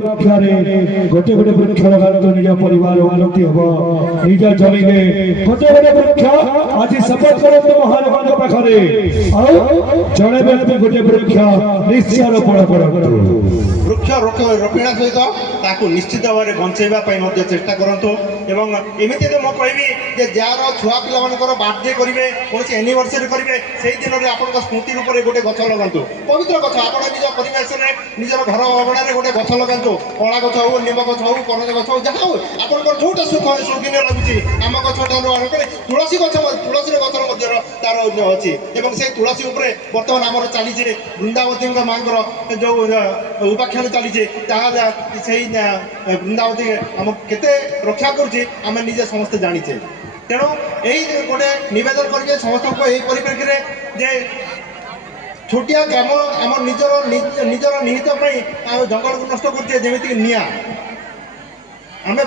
गोटे गोटे वृक्ष लगा निज परिवार उन्नति हम निज जमी गोटे गोटे वृक्ष आज शपथ करते महात्मा पाखे जड़े व्यक्ति गोटे वृक्ष निश्चय रोपण कर वृक्ष रोपण सहित निश्चित भाव में बचाइवा चेष्टा करूँ एवं एमती तो मुझे कहबी जार छुआ पिला बार्थडे करेंगे कौन एनिवर्सरी करेंगे से दिन में आप स्मृति रूप में गोटे गछ लगातु पवित्र गछ आप निज परिवेश में निजर घर अगणारे गोटे गछ लगातु कला गछ हो निम गछ हो करज गछ हो जहाँ हो आप जोटा सुख शौकीन लगुच आम गछ तुलसी गछ तुलसी गचर तार अच्छी से तुलसी उपरे बर्तमान आम चली वृंदावती माँ जो उपाख्यान चली से वृंदावती आम केते रक्षा करें निजे समस्ते जानीचे तेणु यही गोटे नवेदन करके समस्त को यही परिप्रेक्षी जे छोटिया ग्राम आम निजर निहित जंगल को नष्ट करते जमीक निआ आम